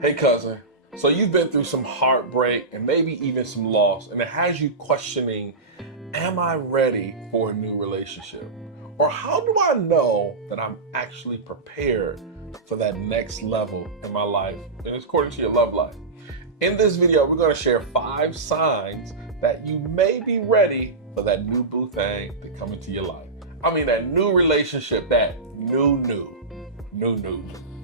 Hey cousin, so you've been through some heartbreak and maybe even some loss, and it has you questioning, am I ready for a new relationship? Or how do I know that I'm actually prepared for that next level in my life, and it's according to your love life? In this video, we're going to share 5 signs that you may be ready for that new boo thing to come into your life. I mean, that new relationship, that new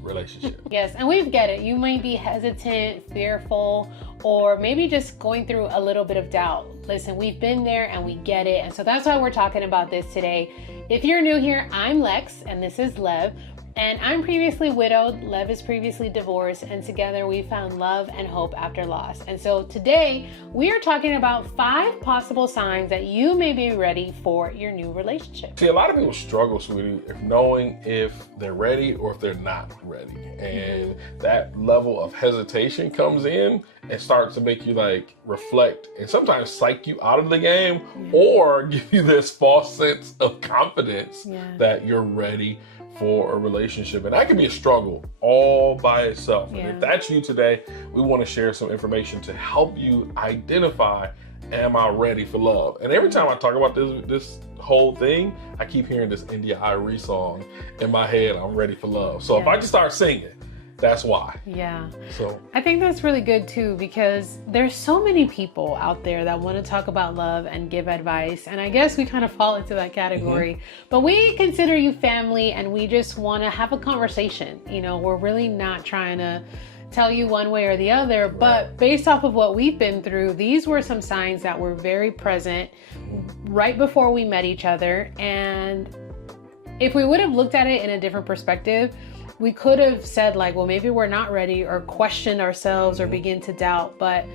relationship. Yes, and we get it. You might be hesitant, fearful, or maybe just going through a little bit of doubt. Listen, we've been there and we get it. And so that's why we're talking about this today. If you're new here, I'm Lex and this is Lev. And I'm previously widowed, Lev is previously divorced, and together we found love and hope after loss. And so today we are talking about 5 possible signs that you may be ready for your new relationship. See, a lot of people struggle, sweetie, if knowing if they're ready or if they're not ready. And that level of hesitation comes in and starts to make you like reflect and sometimes psych you out of the game or give you this false sense of confidence that you're ready for a relationship. And that can be a struggle all by itself. And if that's you today, we want to share some information to help you identify, am I ready for love? And every time I talk about this whole thing, I keep hearing this India Irie song in my head, I'm ready for love. So if I just start singing, that's why. Yeah. So I think that's really good too, because there's so many people out there that want to talk about love and give advice. And I guess we kind of fall into that category, but we consider you family and we just want to have a conversation. You know, we're really not trying to tell you one way or the other, but based off of what we've been through, these were some signs that were very present right before we met each other. And if we would have looked at it in a different perspective, we could have said like, well, maybe we're not ready, or questioned ourselves or begin to doubt. But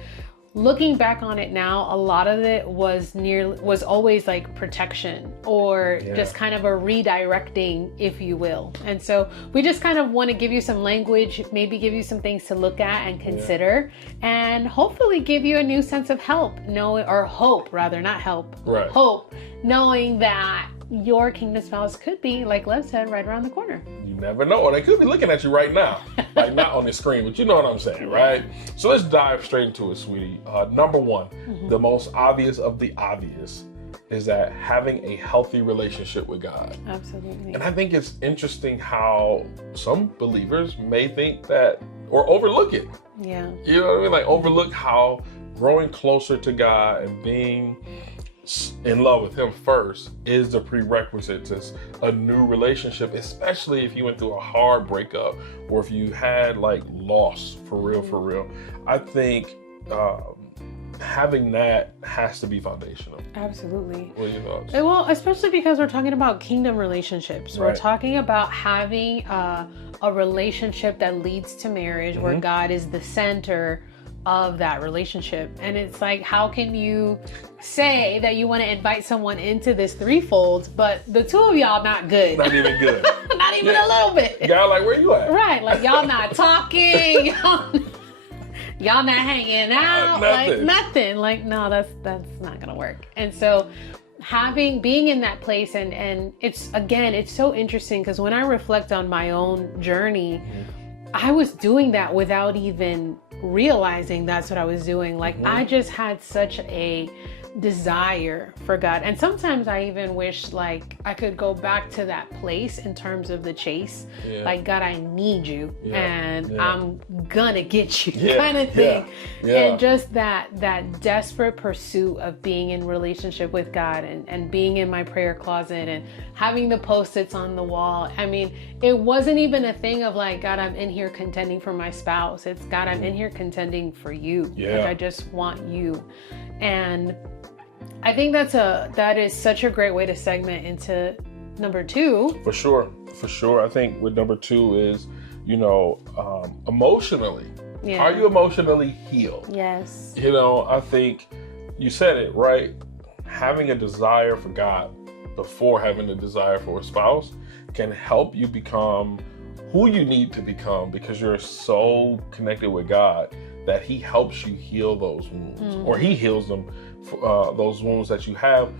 looking back on it now, a lot of it was always like protection or just kind of a redirecting, if you will. And so we just kind of want to give you some language, maybe give you some things to look at and consider, and hopefully give you a new sense of hope, knowing that your kingdom spouse could be, like Lev said, right around the corner. You never know. Or they could be looking at you right now. Like not on the screen, but you know what I'm saying, right? So let's dive straight into it, sweetie. Number 1, the most obvious of the obvious is that having a healthy relationship with God. Absolutely. And I think it's interesting how some believers may think that, or overlook it. Yeah. You know what I mean? Like overlook how growing closer to God and being in love with Him first is the prerequisite to a new relationship, especially if you went through a hard breakup or if you had like loss for real. I think having that has to be foundational. Absolutely. What are your thoughts? Well, especially because we're talking about kingdom relationships. We're talking about having a relationship that leads to marriage where God is the center of that relationship. And it's like, how can you say that you want to invite someone into this threefold, but the two of y'all not good? Not even good. Not even a little bit. Y'all like, where you at? Right. Like y'all not talking. Y'all not hanging out. Like nothing. Like, no, that's not gonna work. And so being in that place, and it's so interesting because when I reflect on my own journey, I was doing that without even realizing that's what I was doing. Like I just had such a desire for God. And sometimes I even wish like I could go back to that place in terms of the chase. Like, God, I need you and I'm gonna get you kind of thing. And just that desperate pursuit of being in relationship with God and being in my prayer closet and having the Post-its on the wall. I mean, it wasn't even a thing of like, God, I'm in here contending for my spouse. It's, God, I'm in here contending for you. Like, I just want you. And I think that is such a great way to segment into number 2. For sure. I think with number 2 is, emotionally. Are you emotionally healed? Yes. I think you said it right. Having a desire for God before having a desire for a spouse can help you become who you need to become, because you're so connected with God that He helps you heal those wounds, or He heals them, those wounds that you have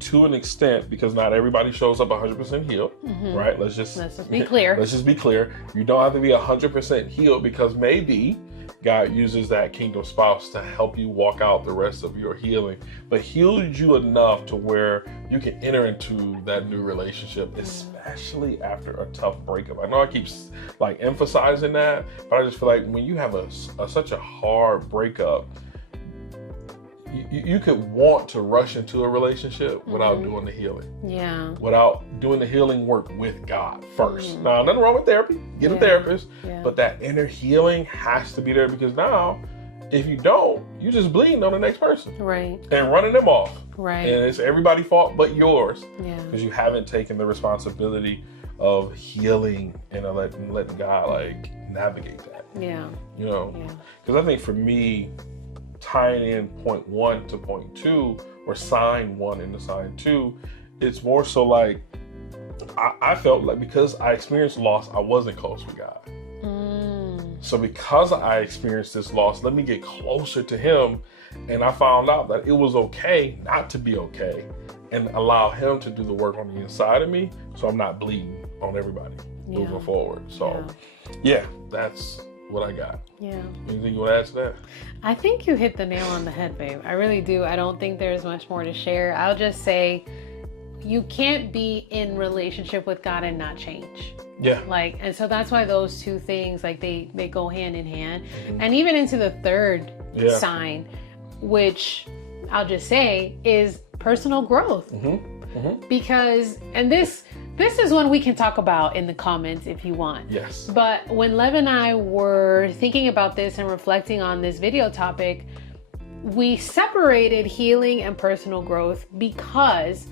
to an extent, because not everybody shows up 100% healed, right? Let's just be clear. Let's just be clear. You don't have to be 100% healed, because maybe God uses that kingdom spouse to help you walk out the rest of your healing, but healed you enough to where you can enter into that new relationship, especially after a tough breakup. I know I keep like emphasizing that, but I just feel like when you have such a hard breakup, you could want to rush into a relationship without doing the healing. Yeah. Without doing the healing work with God first. Now, nothing wrong with therapy. Get a therapist. But that inner healing has to be there, because now, if you don't, you just bleeding on the next person. Right. And running them off. Right. And it's everybody's fault but yours. Yeah. Because you haven't taken the responsibility of healing and letting God like navigate that. Yeah. You know? Because I think for me, tying in point 1 to point 2, or sign 1 into sign 2, it's more so like I felt like because I experienced loss, I wasn't close with God. So because I experienced this loss, let me get closer to him. And I found out that it was okay not to be okay, and allow him to do the work on the inside of me, so I'm not bleeding on everybody moving forward. So that's what I got. Yeah. Anything you want to add to that? I think you hit the nail on the head, babe. I really do. I don't think there's much more to share. I'll just say you can't be in relationship with God and not change. Yeah. Like, and so that's why those two things, like they go hand in hand. And even into the third sign, which I'll just say is personal growth. Because, and this is one we can talk about in the comments if you want. Yes. But when Lev and I were thinking about this and reflecting on this video topic, we separated healing and personal growth because,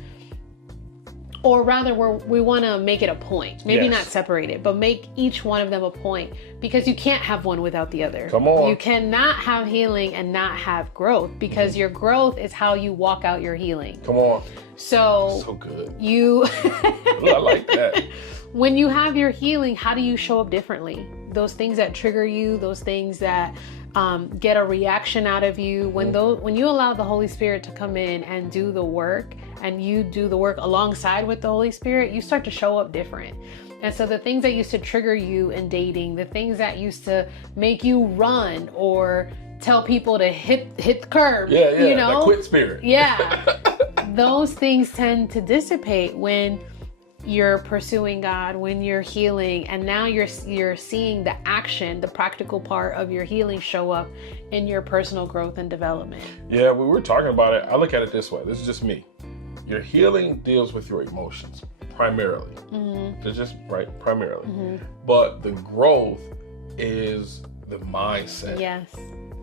or rather we want to make it a point. Maybe not separate it, but make each one of them a point, because you can't have one without the other. Come on. You cannot have healing and not have growth, because your growth is how you walk out your healing. Come on. So good. You I like that. When you have your healing, how do you show up differently? Those things that trigger you, those things that get a reaction out of you, when you allow the Holy Spirit to come in and do the work, and you do the work alongside with the Holy Spirit, you start to show up different. And so the things that used to trigger you in dating, the things that used to make you run or tell people to hit the curb, you know, that quit spirit. Those things tend to dissipate when you're pursuing God, when you're healing, and now you're seeing the action, the practical part of your healing show up in your personal growth and development. Yeah, we were talking about it. I look at it this way. This is just me. Your healing deals with your emotions primarily. It's just primarily. But the growth is the mindset. Yes.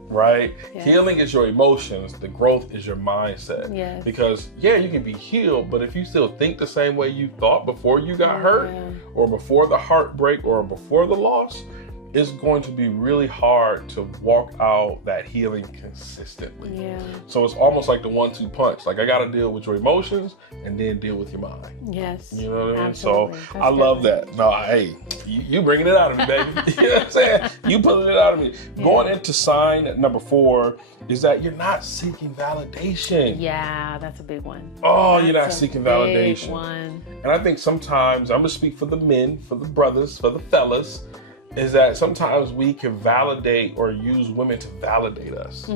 Right? Yes. Healing is your emotions. The growth is your mindset. Yes. Because you can be healed, but if you still think the same way you thought before you got hurt, or before the heartbreak, or before the loss, it's going to be really hard to walk out that healing consistently. Yeah. So it's almost like the 1-2 punch. Like, I got to deal with your emotions and then deal with your mind. Yes. You know what I mean? Absolutely. So I love that. No, hey, you bringing it out of me, baby. You know what I'm saying? You pulling it out of me. Yeah. Going into sign number 4 is that you're not seeking validation. Yeah, that's a big one. Oh, you're not seeking validation. Big one. And I think sometimes, I'm going to speak for the men, for the brothers, for the fellas, is that sometimes we can validate or use women to validate us.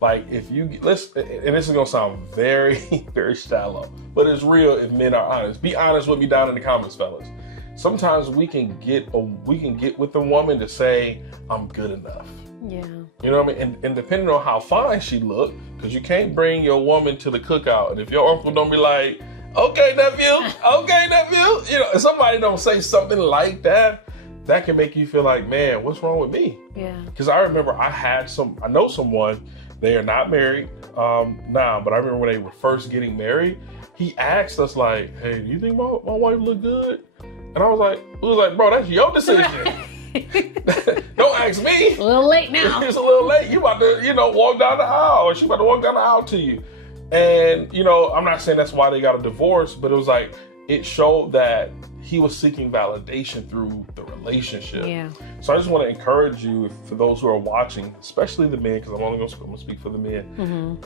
Like, if you listen, and this is gonna sound very, very shallow, but it's real if men are honest. Be honest with me down in the comments, fellas. Sometimes we can get with a woman to say, I'm good enough. Yeah. You know what I mean? And depending on how fine she look, because you can't bring your woman to the cookout, and if your uncle don't be like, okay, nephew, you know, if somebody don't say something like that, that can make you feel like, man, what's wrong with me? Yeah. Because I remember I know someone, they are not married now, but I remember when they were first getting married, he asked us like, hey, do you think my wife look good? And I was like, bro, that's your decision. Don't ask me. A little late now. It's a little late. You about to, walk down the aisle, or she about to walk down the aisle to you. And, I'm not saying that's why they got a divorce, but it was like, it showed that he was seeking validation through the relationship. Yeah. So I just want to encourage you, for those who are watching, especially the men, because I'm going to speak for the men,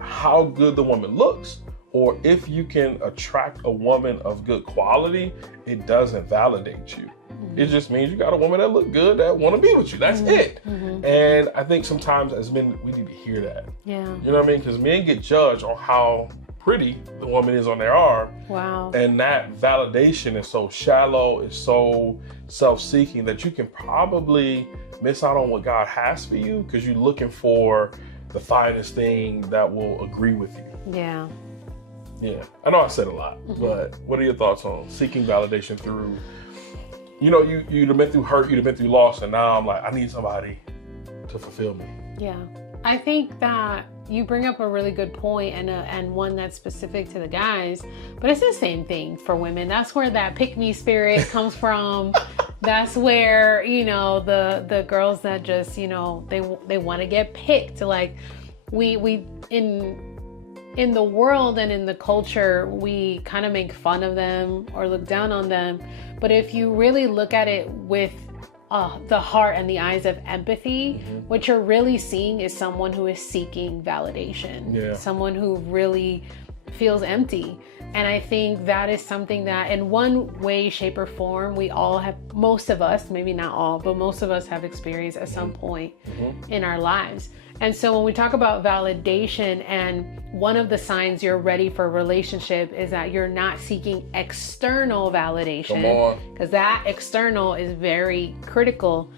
how good the woman looks, or if you can attract a woman of good quality, it doesn't validate you. It just means you got a woman that look good that want to be with you. That's it. And I think sometimes as men, we need to hear that. Yeah. You know what I mean? Because men get judged on how pretty the woman is on their arm. Wow. And that validation is so shallow, it's so self-seeking that you can probably miss out on what God has for you because you're looking for the finest thing that will agree with you. Yeah. Yeah. I know I said a lot, but what are your thoughts on seeking validation through, you know, you'd have been through hurt, you'd have been through loss, and now I'm like, I need somebody to fulfill me. Yeah. I think that you bring up a really good point, and one that's specific to the guys, but it's the same thing for women. That's where that pick-me spirit comes from. That's where, you know, the girls that just, you know, they want to get picked. Like we in the world and in the culture, we kind of make fun of them or look down on them. But if you really look at it with the heart and the eyes of empathy, what you're really seeing is someone who is seeking validation. Yeah. Someone who really feels empty. And I think that is something that in one way, shape, or form, we all have, most of us, maybe not all, but most of us have experienced at some point in our lives. And so when we talk about validation, and one of the signs you're ready for a relationship is that you're not seeking external validation, because that external is very critical.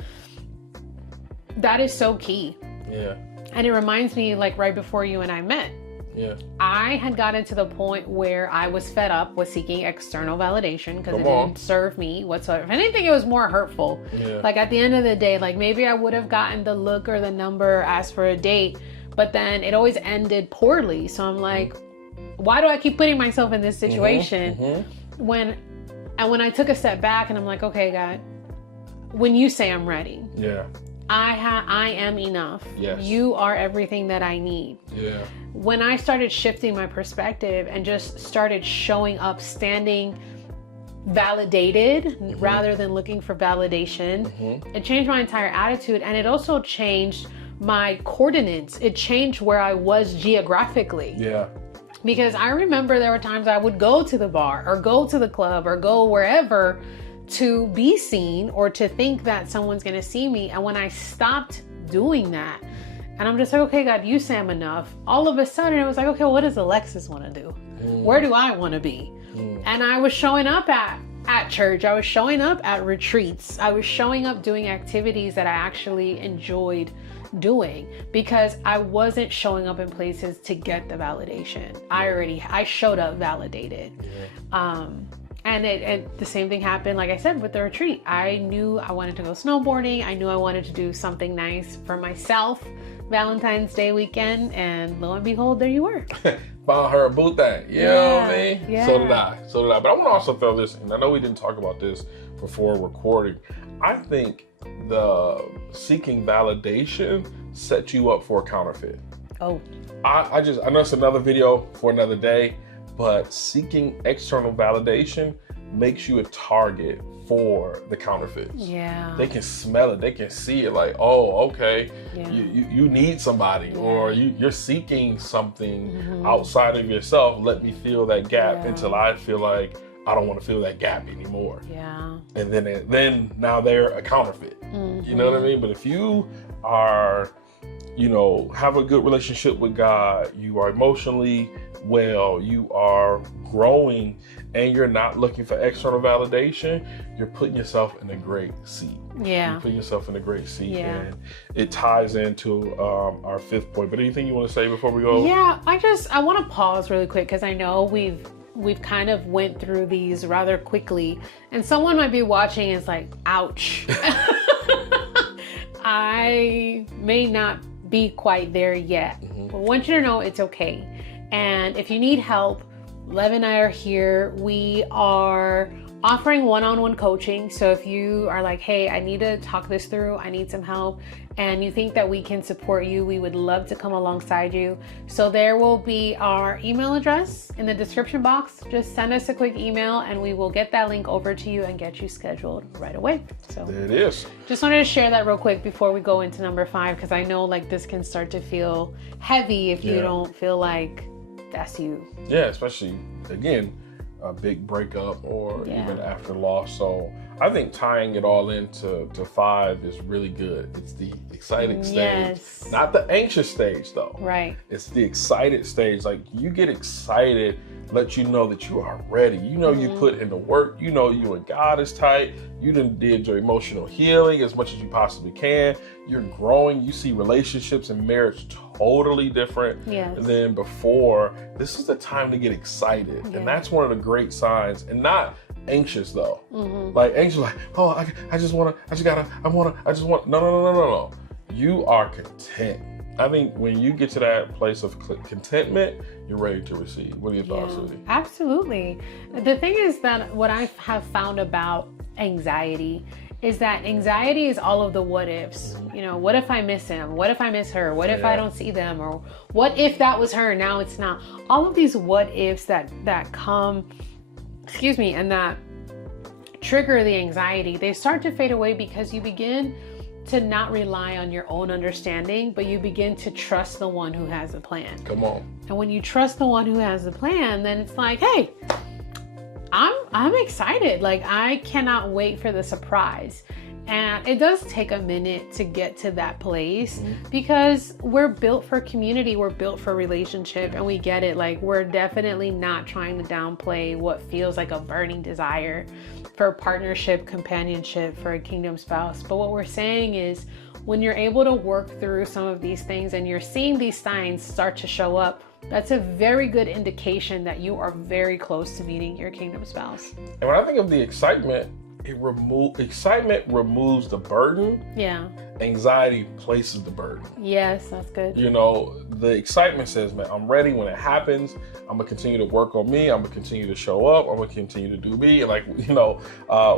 That is so key. Yeah. And it reminds me, like right before you and I met, I had gotten to the point where I was fed up with seeking external validation because it didn't serve me whatsoever. If anything, it was more hurtful. Like at the end of the day, like maybe I would have gotten the look or the number, asked for a date, but then it always ended poorly. So I'm like, why do I keep putting myself in this situation? When I took a step back and I'm like, okay, God, when you say I'm ready, I am enough. Yes. You are everything that I need. Yeah. When I started shifting my perspective and just started showing up, standing validated rather than looking for validation, it changed my entire attitude, and it also changed my coordinates. It changed where I was geographically. Yeah. Because I remember there were times I would go to the bar or go to the club or go wherever to be seen or to think that someone's going to see me. And when I stopped doing that, and I'm just like, okay, God, you say I'm enough. All of a sudden it was like, okay, what does Alexis want to do? Where do I want to be? And I was showing up at church. I was showing up at retreats. I was showing up doing activities that I actually enjoyed doing because I wasn't showing up in places to get the validation. I showed up validated. And the same thing happened, like I said, with the retreat. I knew I wanted to go snowboarding. I knew I wanted to do something nice for myself Valentine's Day weekend, and lo and behold, there you were. Found her a boo thing. You know what I mean? Yeah. So did I. But I want to also throw this, and I know we didn't talk about this before recording. I think the seeking validation sets you up for a counterfeit. Oh. I know it's another video for another day, but seeking external validation makes you a target for the counterfeits. Yeah. They can smell it. They can see it like, oh, okay, you need somebody, or you're seeking something outside of yourself. Let me fill that gap until I feel like I don't want to feel that gap anymore. Yeah. And then now they're a counterfeit. You know what I mean? But if you are, have a good relationship with God, you are emotionally well, you are growing, and you're not looking for external validation, you're putting yourself in a great seat. Yeah. You're putting yourself in a great seat. Yeah. And it ties into our fifth point. But anything you want to say before we go? Yeah, I want to pause really quick because I know we've kind of went through these rather quickly, and someone might be watching and is like, ouch. I may not be quite there yet, but I want you to know it's okay. And if you need help, Lev and I are here. We are offering one-on-one coaching. So if you are like, hey, I need to talk this through, I need some help, and you think that we can support you, we would love to come alongside you. So there will be our email address in the description box. Just send us a quick email and we will get that link over to you and get you scheduled right away. So there it is. Just wanted to share that real quick before we go into number 5, because I know like this can start to feel heavy if you don't feel like that's you. Yeah, especially, again, a big breakup or even after loss. So I think tying it all into 5 is really good. It's the exciting stage, not the anxious stage though. Right. It's the excited stage. Like, you get excited, let you know that you are ready. You know, you put in the work. You know, you and God is tight. You did your emotional healing as much as you possibly can. You're growing. You see relationships and marriage totally different than before. This is the time to get excited. And that's one of the great signs. And not anxious though. Like anxious, like, oh, I just want. No. You are content. I think when you get to that place of contentment, you're ready to receive. What are your thoughts, Susie? Absolutely. The thing is that what I have found about anxiety is that anxiety is all of the what ifs. You know, what if I miss him? What if I miss her? What if I don't see them? Or what if that was her, now it's not? All of these what ifs that come, and that trigger the anxiety, they start to fade away because you begin to not rely on your own understanding, but you begin to trust the one who has a plan. Come on. And when you trust the one who has the plan, then it's like, hey, I'm excited. Like, I cannot wait for the surprise. And it does take a minute to get to that place because we're built for community, we're built for relationship, and we get it. Like, we're definitely not trying to downplay what feels like a burning desire for partnership, companionship, for a kingdom spouse. But what we're saying is, when you're able to work through some of these things and you're seeing these signs start to show up, that's a very good indication that you are very close to meeting your kingdom spouse. And when I think of the excitement, excitement removes the burden. Yeah. Anxiety places the burden. Yes, that's good. You know, the excitement says, man, I'm ready when it happens. I'm going to continue to work on me. I'm going to continue to show up. I'm going to continue to do me. Like, you know,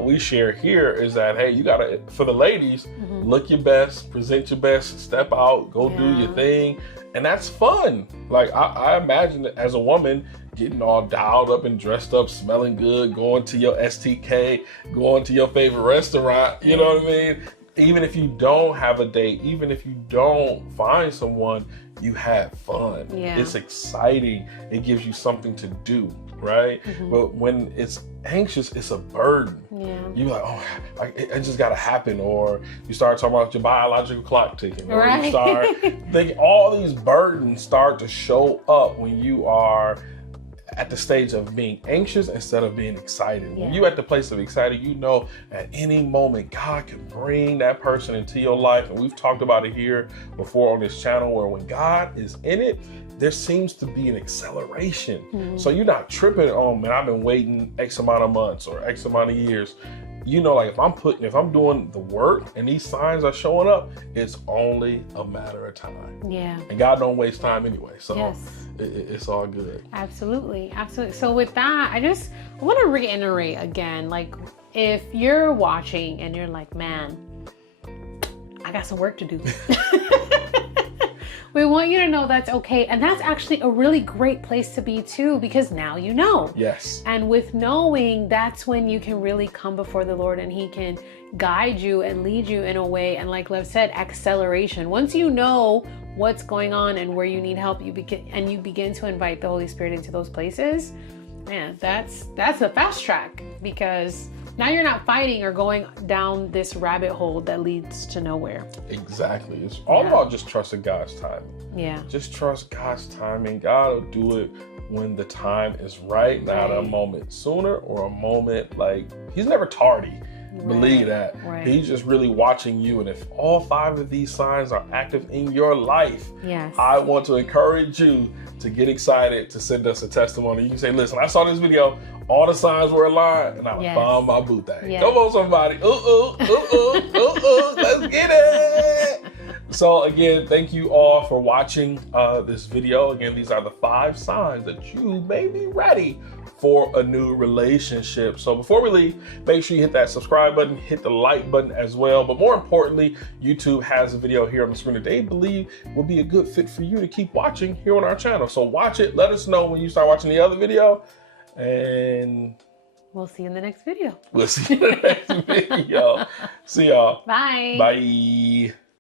we share here is that, hey, you got to, for the ladies, look your best, present your best, step out, go do your thing. And that's fun. Like, I imagine that as a woman, getting all dialed up and dressed up, smelling good, going to your STK, going to your favorite restaurant, you know what I mean? Even if you don't have a date, even if you don't find someone, you have fun. Yeah. It's exciting. It gives you something to do, right? But when it's anxious, it's a burden. Yeah. You're like, oh, it just got to happen. Or you start talking about your biological clock ticking. Or you start thinking, all these burdens start to show up when you are at the stage of being anxious instead of being excited. When you're at the place of excited, you know at any moment God can bring that person into your life. And we've talked about it here before on this channel, where when God is in it, there seems to be an acceleration. So you're not tripping on, man, I've been waiting X amount of months or X amount of years. You know, like if I'm doing the work and these signs are showing up, it's only a matter of time. Yeah. And God don't waste time anyway. So it's all good. Absolutely. Absolutely. So with that, I want to reiterate again, like, if you're watching and you're like, man, I got some work to do. We want you to know that's okay. And that's actually a really great place to be too, because now you know. Yes. And with knowing, that's when you can really come before the Lord and he can guide you and lead you in a way. And like Lev said, acceleration. Once you know what's going on and where you need help, you begin to invite the Holy Spirit into those places. Man, that's a fast track, because now you're not fighting or going down this rabbit hole that leads to nowhere. Exactly. It's all about just trusting God's timing. Yeah. Just trust God's timing. God will do it when the time is right, not a moment sooner or a moment like, he's never tardy. Believe that. He's just really watching you. And if all 5 of these signs are active in your life, I want to encourage you to get excited, to send us a testimony. You can say, listen, I saw this video, all the signs were aligned, and I found my boo thing. Come on, somebody. Let's get it. So again, thank you all for watching this video. Again, these are the 5 signs that you may be ready for a new relationship. So before we leave, make sure you hit that subscribe button, hit the like button as well. But more importantly, YouTube has a video here on the screen that they believe will be a good fit for you to keep watching here on our channel. So watch it. Let us know when you start watching the other video, and we'll see you in the next video. We'll see you in the next video. See y'all. Bye. Bye.